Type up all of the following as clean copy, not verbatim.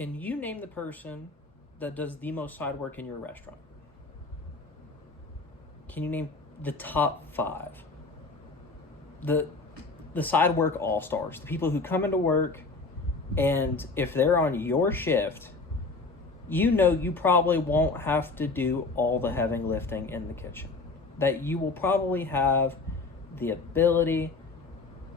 Can you name the person that does the most side work in your restaurant? Can you name the top 5? The side work all-stars, the people who come into work, and if they're on your shift, you know you probably won't have to do all the heavy lifting in the kitchen. That you will probably have the ability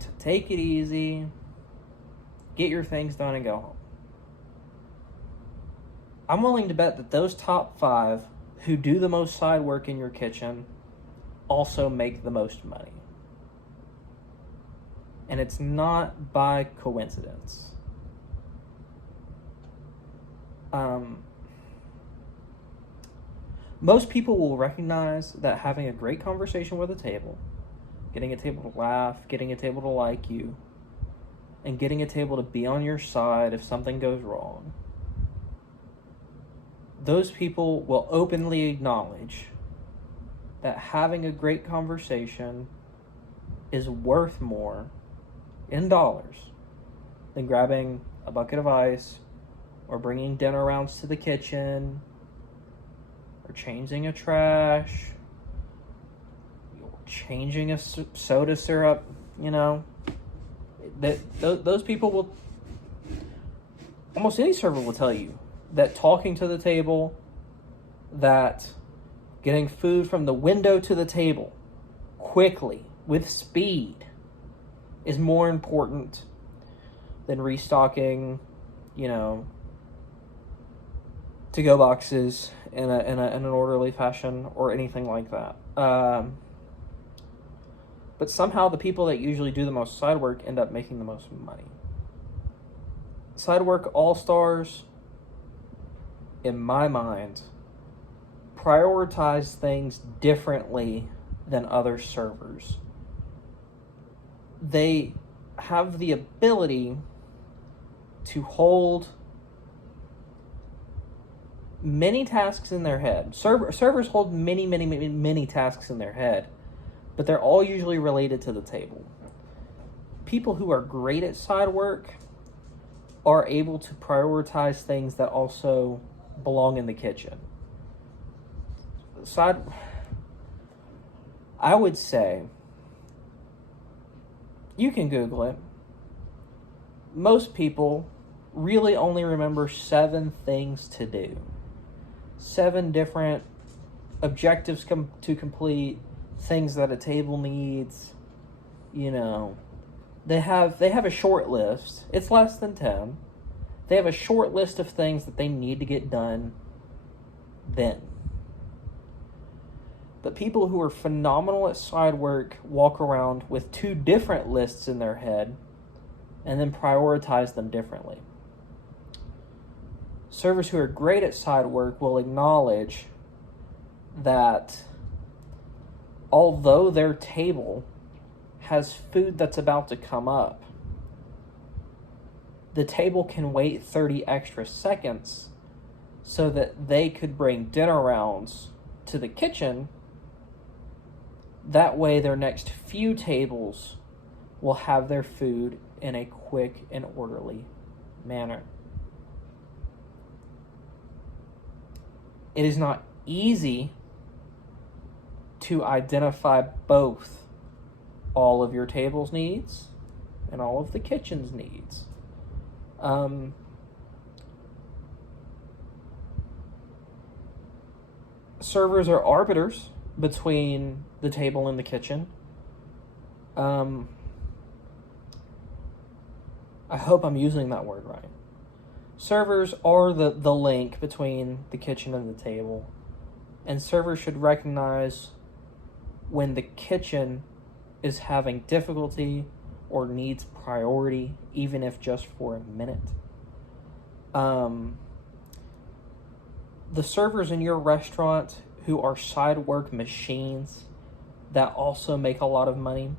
to take it easy, get your things done, and go home. I'm willing to bet that those top 5 who do the most side work in your kitchen also make the most money. And it's not by coincidence. Most people will recognize that having a great conversation with a table, getting a table to laugh, getting a table to like you, and getting a table to be on your side if something goes wrong, those people will openly acknowledge that having a great conversation is worth more in dollars than grabbing a bucket of ice or bringing dinner rounds to the kitchen or changing a trash or changing a soda syrup. Those people will, almost any server will tell you that talking to the table, that getting food from the window to the table quickly with speed is more important than restocking, to-go boxes in an orderly fashion or anything like that. But somehow the people that usually do the most side work end up making the most money. Side work all-stars, in my mind, prioritize things differently than other servers. They have the ability to hold many tasks in their head. Servers hold many tasks in their head, but they're all usually related to the table. People who are great at side work are able to prioritize things that also belong in the kitchen. I would say, you can Google it. Most people really only remember 7 things to do. 7 different objectives to complete, things that a table needs. They have a short list. It's less than 10. They have a short list of things that they need to get done then. But people who are phenomenal at side work walk around with 2 different lists in their head and then prioritize them differently. Servers who are great at side work will acknowledge that although their table has food that's about to come up, the table can wait 30 extra seconds so that they could bring dinner rounds to the kitchen. That way their next few tables will have their food in a quick and orderly manner. It is not easy to identify both all of your table's needs and all of the kitchen's needs. Servers are arbiters between the table and the kitchen. I hope I'm using that word right. Servers are the link between the kitchen and the table, and servers should recognize when the kitchen is having difficulty or needs priority, even if just for a minute. The servers in your restaurant who are side work machines that also make a lot of money,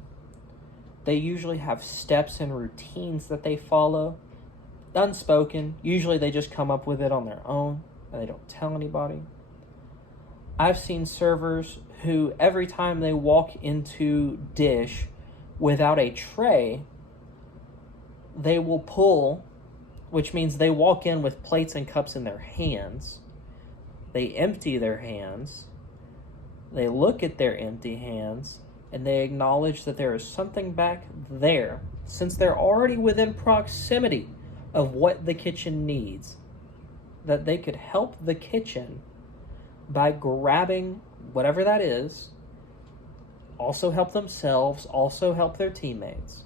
they usually have steps and routines that they follow, unspoken. Usually they just come up with it on their own and they don't tell anybody. I've seen servers who every time they walk into dish without a tray, they will pull which means they walk in with plates and cups in their hands. They empty their hands. They look at their empty hands, and they acknowledge that there is something back there, since they're already within proximity of what the kitchen needs, that they could help the kitchen by grabbing whatever that is, also help themselves, also help their teammates.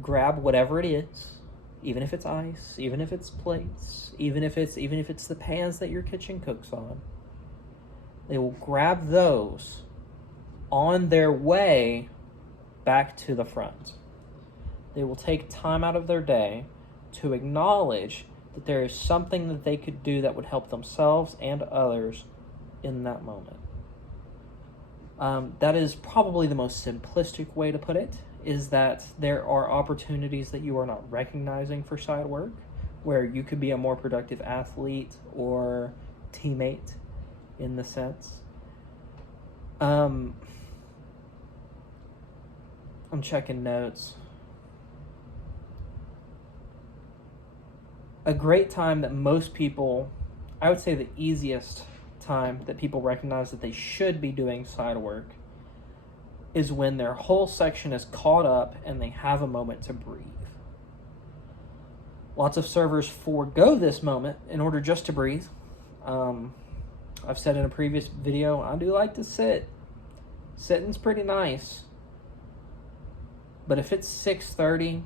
Grab whatever it is, even if it's ice, even if it's plates, even if it's the pans that your kitchen cooks on. They will grab those on their way back to the front. They will take time out of their day to acknowledge that there is something that they could do that would help themselves and others in that moment. That is probably the most simplistic way to put it, is that there are opportunities that you are not recognizing for side work, where you could be a more productive athlete or teammate in the sense. I'm checking notes. A great time that most people, I would say the easiest time that people recognize that they should be doing side work, is when their whole section is caught up and they have a moment to breathe. Lots of servers forego this moment in order just to breathe. I've said in a previous video, I do like to sit. Sitting's pretty nice. But if it's 6:30,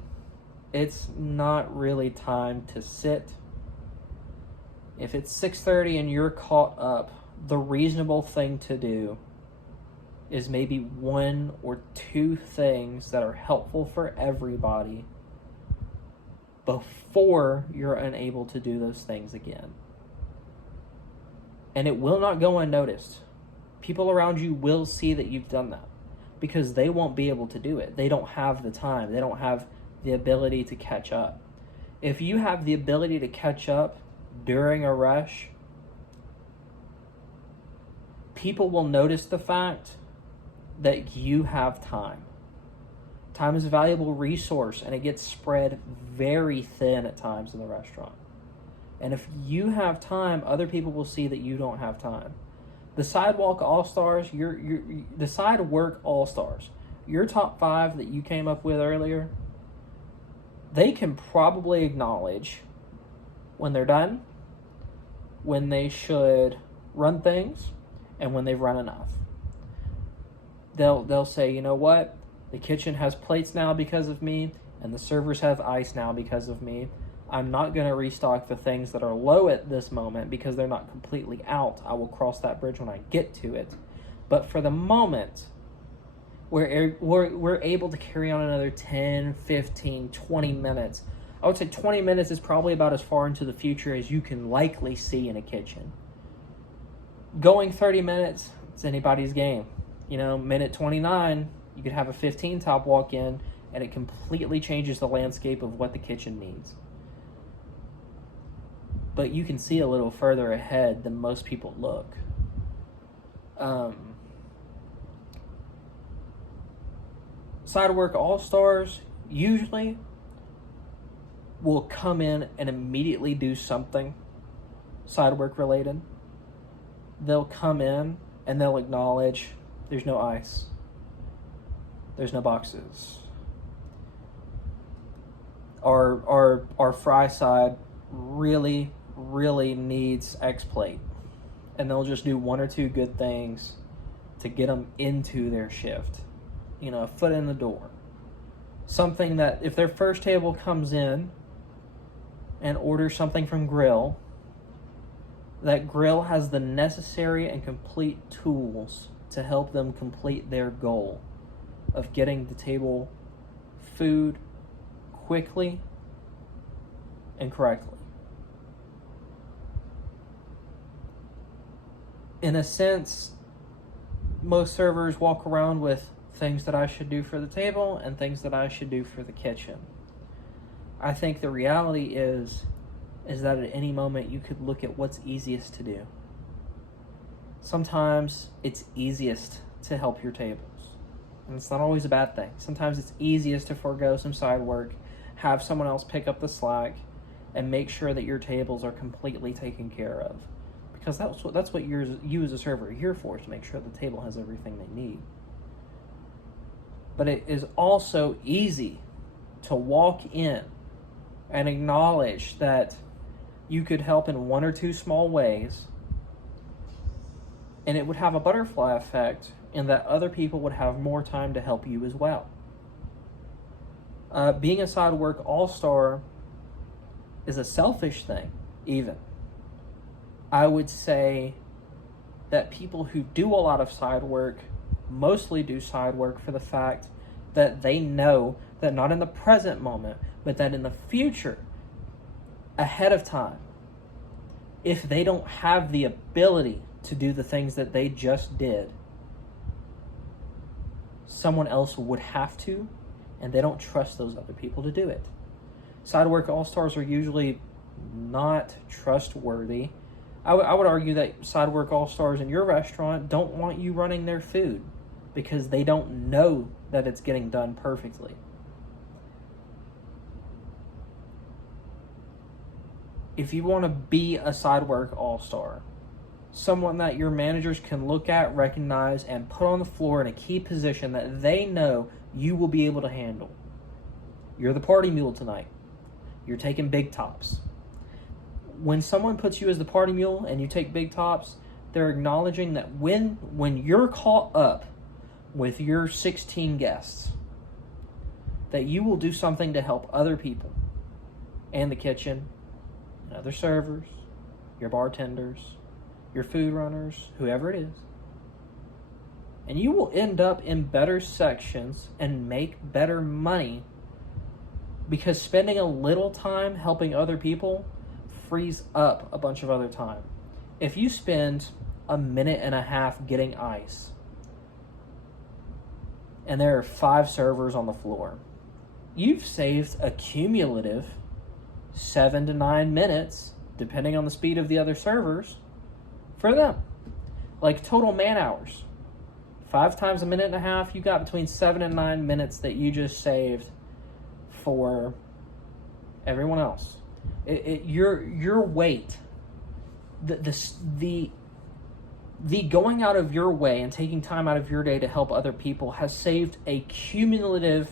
it's not really time to sit. If it's 6:30 and you're caught up, the reasonable thing to do is maybe one or two things that are helpful for everybody before you're unable to do those things again. And it will not go unnoticed. People around you will see that you've done that because they won't be able to do it. They don't have the time. They don't have the ability to catch up. If you have the ability to catch up during a rush, people will notice the fact that you have time. Time is a valuable resource, and it gets spread very thin at times in the restaurant. And if you have time, other people will see that you don't have time. The sidewalk all-stars, the side work all-stars, your top 5 that you came up with earlier, they can probably acknowledge when they're done, when they should run things, and when they've run enough. They'll say, you know what? The kitchen has plates now because of me, and the servers have ice now because of me. I'm not going to restock the things that are low at this moment because they're not completely out. I will cross that bridge when I get to it. But for the moment, we're able to carry on another 10, 15, 20 minutes. I would say 20 minutes is probably about as far into the future as you can likely see in a kitchen. Going 30 minutes, it's anybody's game. You know, minute 29, you could have a 15 top walk in, and it completely changes the landscape of what the kitchen needs. But you can see a little further ahead than most people look. Sidework all-stars usually will come in and immediately do something sidework related. They'll come in and they'll acknowledge there's no ice. There's no boxes. Our fry side really needs X plate. And they'll just do one or two good things to get them into their shift. You know, a foot in the door. Something that if their first table comes in and orders something from grill, that grill has the necessary and complete tools to help them complete their goal of getting the table food quickly and correctly. In a sense, most servers walk around with things that I should do for the table and things that I should do for the kitchen. I think the reality is that at any moment you could look at what's easiest to do. Sometimes it's easiest to help your tables. And it's not always a bad thing. Sometimes it's easiest to forego some side work, have someone else pick up the slack, and make sure that your tables are completely taken care of. Because that's what you as a server are here for, to make sure the table has everything they need. But it is also easy to walk in and acknowledge that you could help in one or two small ways, and it would have a butterfly effect in that other people would have more time to help you as well. Being a side work all-star is a selfish thing, even. I would say that people who do a lot of side work mostly do side work for the fact that they know that not in the present moment, but that in the future, ahead of time, if they don't have the ability to do the things that they just did, someone else would have to, and they don't trust those other people to do it. Side work all-stars are usually not trustworthy. I would argue that side work all-stars in your restaurant don't want you running their food because they don't know that it's getting done perfectly. If you want to be a side work all-star, someone that your managers can look at, recognize, and put on the floor in a key position that they know you will be able to handle. You're the party mule tonight. You're taking big tops. When someone puts you as the party mule and you take big tops, they're acknowledging that when you're caught up with your 16 guests, that you will do something to help other people and the kitchen, and other servers, your bartenders, your food runners, whoever it is. And you will end up in better sections and make better money because spending a little time helping other people frees up a bunch of other time. If you spend a minute and a half getting ice and there are 5 servers on the floor, you've saved a cumulative 7 to 9 minutes, depending on the speed of the other servers, for them. Like total man hours. 5 times a minute and a half, you got between 7 and 9 minutes that you just saved for everyone else. Your weight, the going out of your way and taking time out of your day to help other people has saved a cumulative,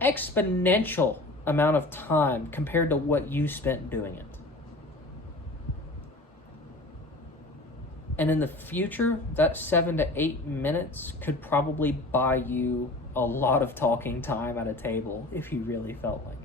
exponential amount of time compared to what you spent doing it. And in the future, that 7 to 8 minutes could probably buy you a lot of talking time at a table if you really felt like it.